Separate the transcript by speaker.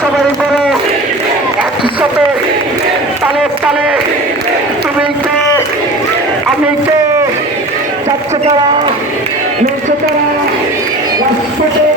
Speaker 1: সবারই বড় একসাথে তালে তালে তুমি কে আমি কে যাচ্ছে তারা লড়ছে তারা রাষ্ট্রপতি